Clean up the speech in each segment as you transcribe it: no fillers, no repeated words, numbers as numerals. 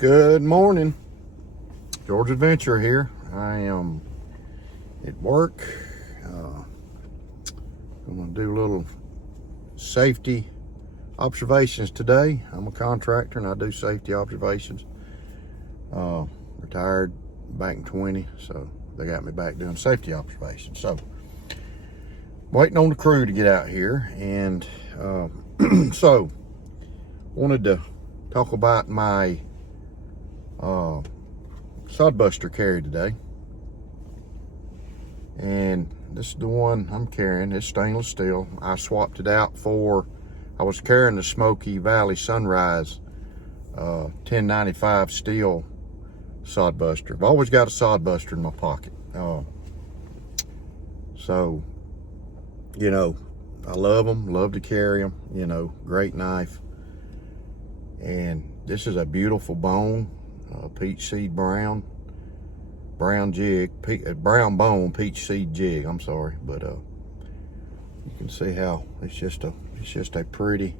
Good morning, George Adventure here. I am at work. I'm going to do a little safety observations today. I'm a contractor and I do safety observations. Retired back in 20, so they got me back doing safety observations. So waiting on the crew to get out here, and so wanted to talk about my sodbuster carry today. And this is the one I'm carrying. It's stainless steel. I swapped it out for, I was carrying the Smoky Valley Sunrise 1095 steel sodbuster. I've always got a sodbuster in my pocket. So, you know, I love them, love to carry them, you know, great knife. And this is a beautiful bone, peach seed brown jig, brown bone peach seed jig. I'm sorry, but you can see how it's just a pretty.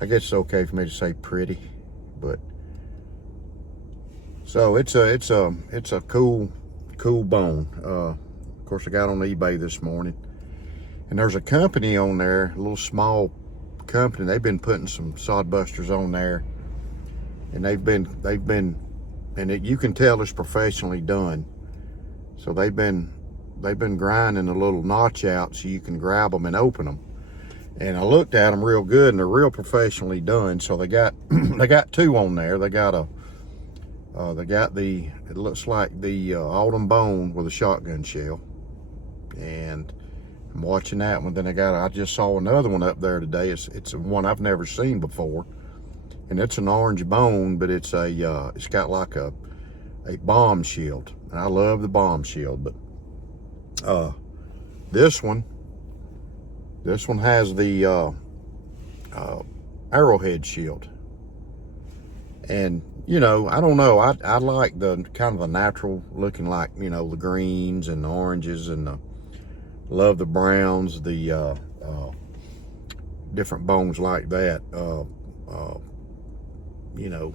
I guess it's okay for me to say pretty, but so it's a cool bone. Of course, I got on eBay this morning, and there's a company on there, a little small company. They've been putting some sodbusters on there, and they've been, and you can tell it's professionally done. So they've been grinding a little notch out so you can grab them and open them. And I looked at them real good, and they're real professionally done. So they got they got two on there. They got the, it looks like the autumn bone with a shotgun shell, and I'm watching that one. Then I just saw another one up there today. It's one I've never seen before, and it's an orange bone, but it's got like a bomb shield. And I love the bomb shield, but this one has the arrowhead shield. And you know, I don't know, I like the kind of the natural looking, like, you know, the greens and the oranges, and love the browns, the different bones like that. You know,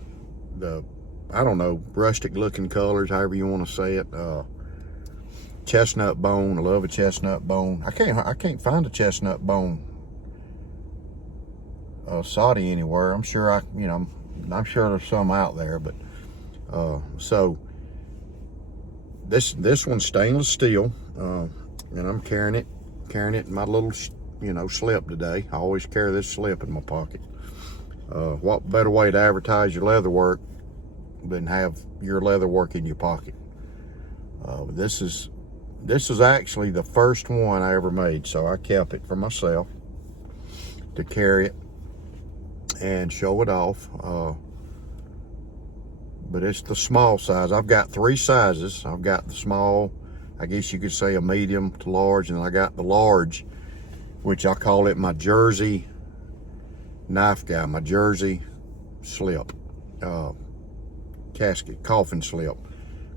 I don't know, rustic looking colors, however you want to say it. Chestnut bone, I love a chestnut bone. I can't find a chestnut bone Soddy anywhere. I'm sure I'm sure there's some out there, but so this one's stainless steel, and I'm carrying it in my little, you know, slip today. I always carry this slip in my pocket. What better way to advertise your leather work than have your leather work in your pocket? This is actually the first one I ever made, so I kept it for myself to carry it and show it off. But it's the small size. I've got three sizes. I've got the small, I guess you could say a medium to large, and I got the large, which I call it my Jersey knife guy, my Jersey slip, casket, coffin slip.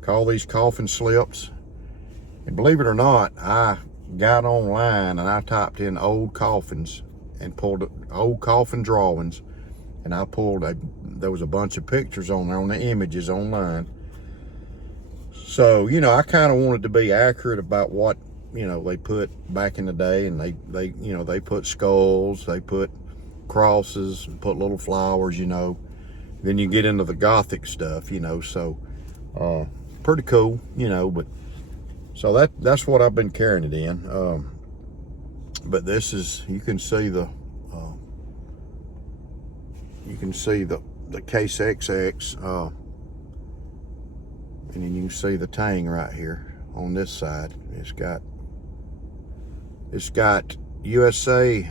Call these coffin slips. And believe it or not, I got online and I typed in old coffins and pulled old coffin drawings, and I pulled there was a bunch of pictures on there, on the images online. So, you know, I kind of wanted to be accurate about what, you know, they put back in the day, and they you know, they put skulls, they put crosses, and put little flowers, you know. Then you get into the Gothic stuff, you know, so pretty cool, you know. But so that's what I've been carrying it in. But this is, you can see the CASEXX, and then you can see the tang right here on this side. It's got USA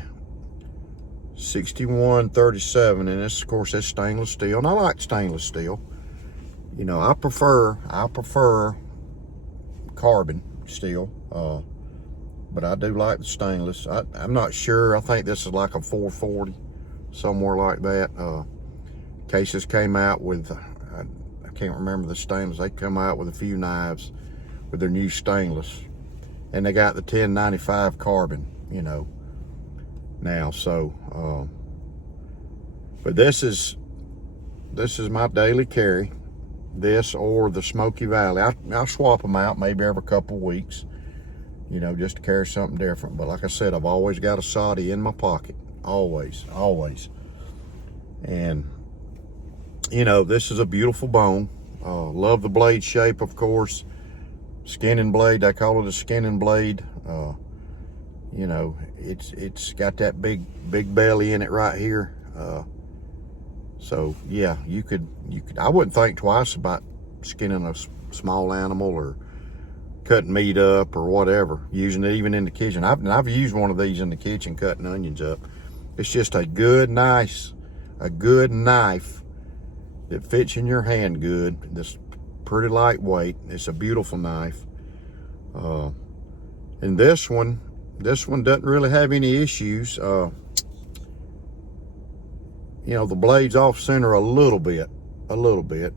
6137, and this, of course, that's stainless steel, and I like stainless steel. You know, I prefer carbon steel, but I do like the stainless. I'm not sure, I think this is like a 440, somewhere like that. CASEXX came out with, I can't remember the stainless, they come out with a few knives with their new stainless, and they got the 1095 carbon, you know, now. So but this is this is my daily carry. This or the Smoky Valley. I'll swap them out maybe every couple weeks, you know, just to carry something different. But like I said, I've always got a Soddy in my pocket. Always. And, you know, this is a beautiful bone. Love the blade shape, of course. Skinning blade, I call it a skinning blade. You know, it's got that big belly in it right here. So yeah, you could, I wouldn't think twice about skinning a small animal or cutting meat up or whatever, using it even in the kitchen. I've used one of these in the kitchen, cutting onions up. It's just a good knife that fits in your hand good. This pretty lightweight. It's a beautiful knife. And this one doesn't really have any issues. You know, the blade's off center a little bit,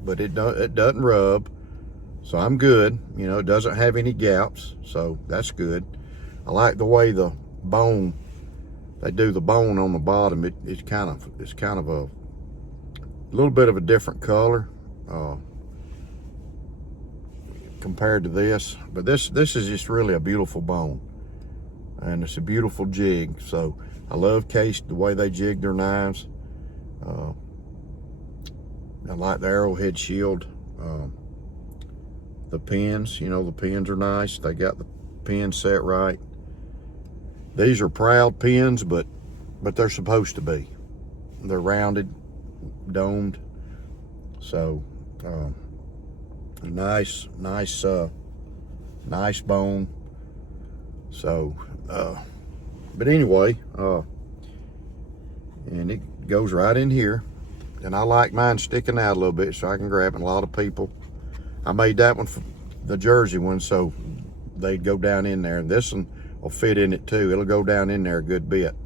but it doesn't rub, so I'm good. You know, it doesn't have any gaps, so that's good. I like the way the bone, they do the bone on the bottom. It's kind of a little bit of a different color compared to this, but this is just really a beautiful bone, and it's a beautiful jig. So I love Case, the way they jig their knives. I like the arrowhead shield. The pins, you know, the pins are nice. They got the pins set right. These are proud pins, but they're supposed to be. They're rounded, domed. So nice bone. So but anyway, and it goes right in here. And I like mine sticking out a little bit so I can grab it. A lot of people, I made that one for the Jersey one, so they'd go down in there. And this one will fit in it too. It'll go down in there a good bit.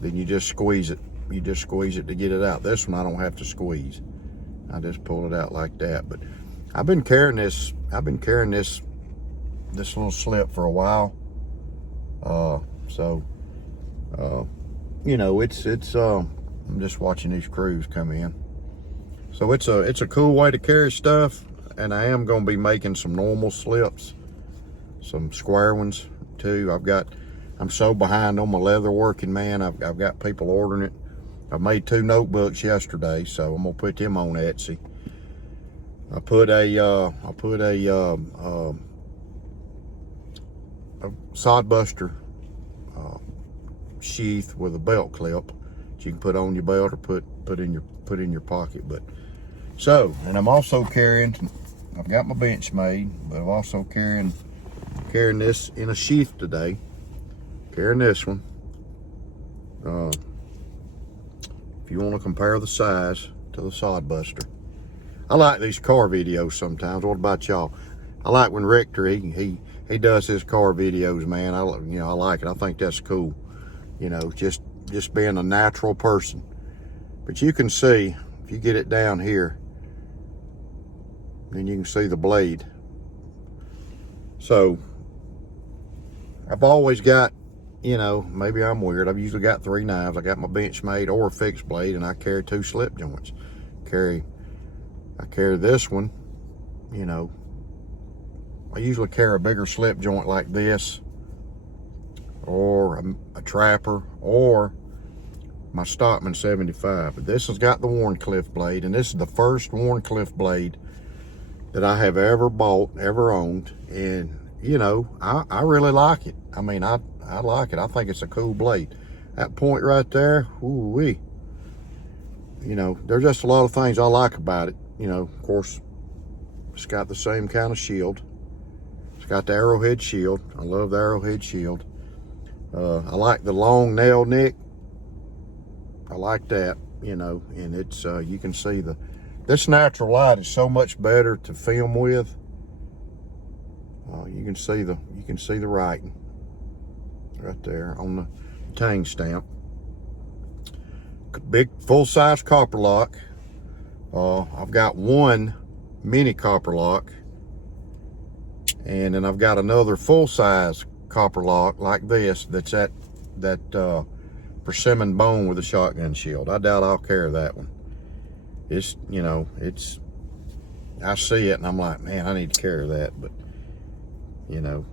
Then you just squeeze it. You just squeeze it to get it out. This one I don't have to squeeze. I just pull it out like that. But I've been carrying this little slip for a while. You know, I'm just watching these crews come in. So it's a cool way to carry stuff, and I am going to be making some normal slips, some square ones too. I'm so behind on my leather working, man. I've got people ordering it. I made 2 notebooks yesterday, so I'm gonna put them on Etsy. I put a sod buster sheath with a belt clip that you can put on your belt or put in your pocket. But so, and I'm also carrying, I've got my bench made, but I'm also carrying this in a sheath today. Carrying this one. If you want to compare the size to the sod buster. I like these car videos sometimes. What about y'all? I like when Richter, he does his car videos, man. I like it. I think that's cool. You know, just being a natural person. But you can see, if you get it down here, then you can see the blade. So I've always got, you know, maybe I'm weird, I've usually got 3 knives. I got my bench made or a fixed blade, and I carry 2 slip joints. I carry this one, you know. I usually carry a bigger slip joint like this, or a trapper, or my Stockman 75. But this has got the Warncliffe blade, and this is the first Warncliffe blade that I have ever bought, ever owned. And, you know, I really like it. I mean, I like it. I think it's a cool blade. That point right there, ooh-wee. You know, there's just a lot of things I like about it. You know, of course, it's got the same kind of shield. It's got the arrowhead shield. I love the arrowhead shield. I like the long nail nick. I like that, you know, and it's, you can see this natural light is so much better to film with. You can see the writing right there on the tang stamp. Big full-size Copperlock. I've got 1 mini Copperlock, and then I've got another full-size Copperlock like this that's at that persimmon bone with a shotgun shield. I doubt I'll carry that one. it's, you know, it's, I see it and I'm like, man, I need to carry that. But, you know,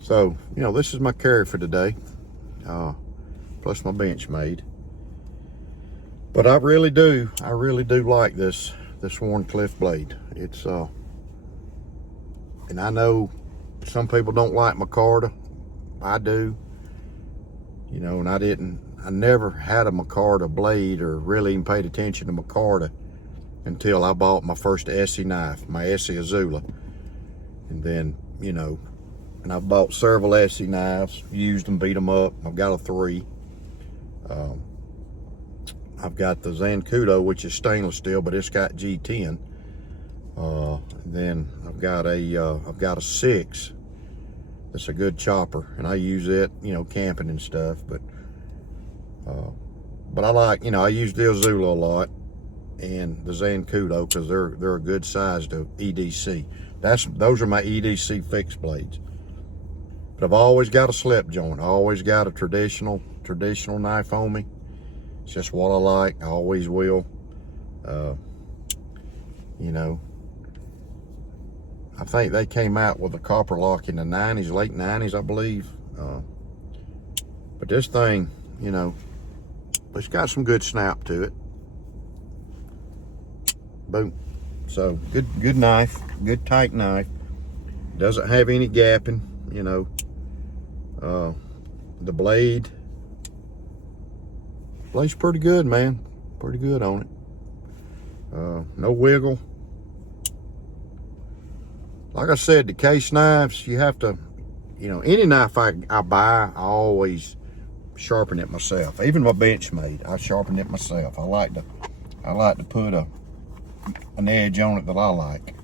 so, you know, this is my carry for today. Plus my bench made. But I really do like this Wharncliffe blade. It's, and I know some people don't like micarta. I do. You know, and I never had a micarta blade or really even paid attention to micarta until I bought my first Essie knife, my Essie Azula. And then, you know, and I've bought several Essie knives, used them, beat them up. I've got a 3. I've got the Zancudo, which is stainless steel, but it's got G10. Then I've got a 6. It's a good chopper, and I use it, you know, camping and stuff. But I like, you know, I use the Azula a lot and the Zancudo because they're a good size to EDC. Those are my EDC fixed blades. But I've always got a slip joint. I always got a traditional knife on me. It's just what I like. I always will. You know, I think they came out with a Copperlock in the 90s, late 90s, I believe. But this thing, you know, it's got some good snap to it. Boom. So good knife, good tight knife. Doesn't have any gapping, you know. The blade's pretty good, man. Pretty good on it. No wiggle. Like I said, the case knives, you have to, you know, any knife I buy, I always sharpen it myself. Even my Benchmade, I sharpen it myself. I like to put an edge on it that I like,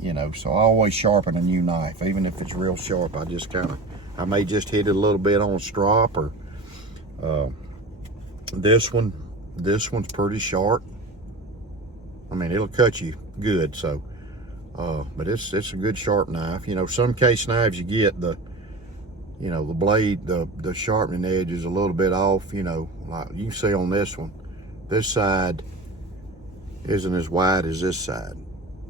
you know. So I always sharpen a new knife, even if it's real sharp. I may just hit it a little bit on a strop, or this one's pretty sharp. I mean, it'll cut you good. So, but it's a good sharp knife. You know, some case knives you get the blade, the sharpening edge is a little bit off. You know, like you can see on this one, this side isn't as wide as this side,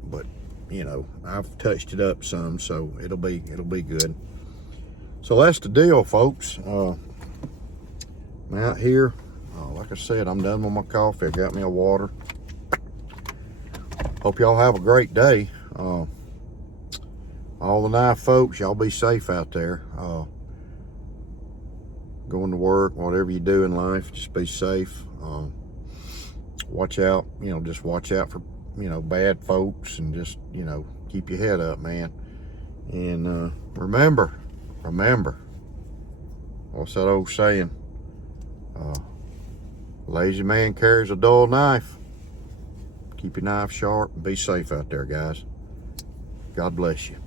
but you know, I've touched it up some, so it'll be good. So that's the deal, folks. I'm out here. Like I said, I'm done with my coffee. I got me a water. Hope y'all have a great day. All the knife folks, y'all be safe out there. Going to work, whatever you do in life, just be safe. Watch out, you know, just watch out for, you know, bad folks, and just, you know, keep your head up, man. And remember, what's that old saying? Lazy man carries a dull knife. Keep your knife sharp and be safe out there, guys. God bless you.